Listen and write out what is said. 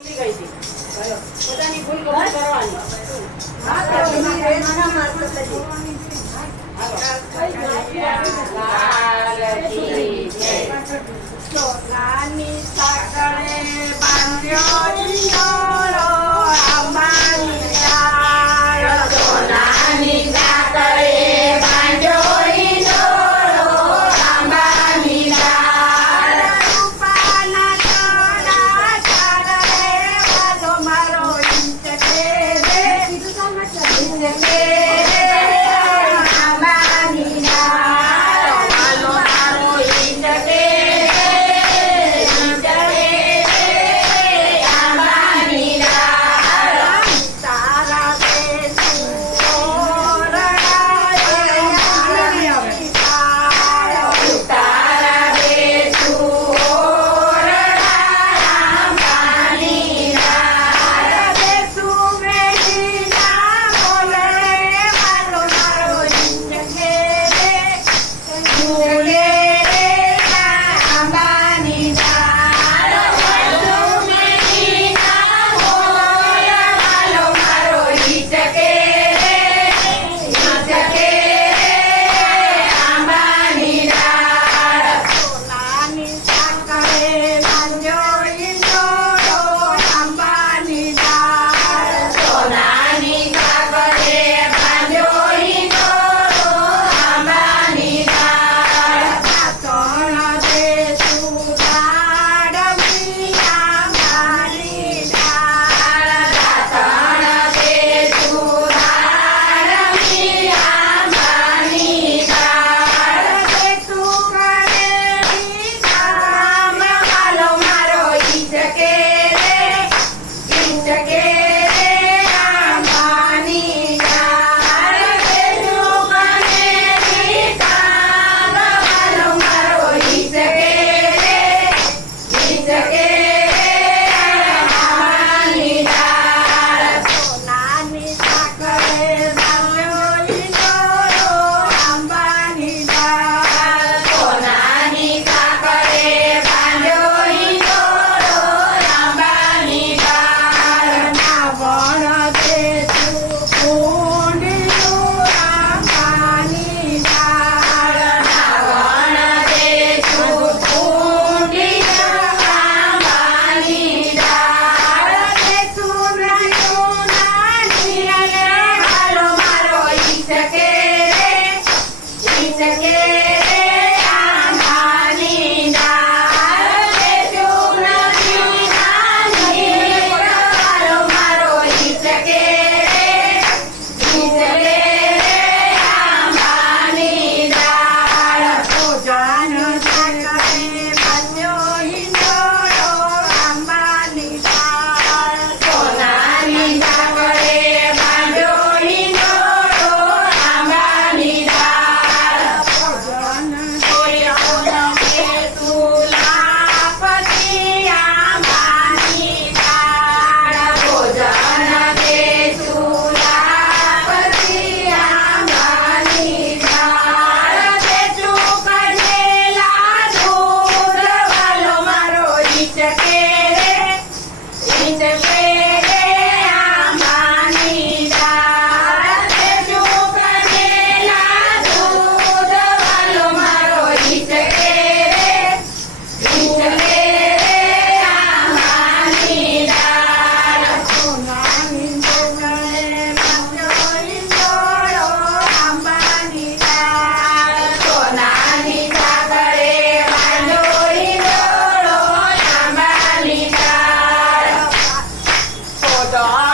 હતી. ભૂલ કબૂલ કરવાની. લાલજી જય. जगे Lord.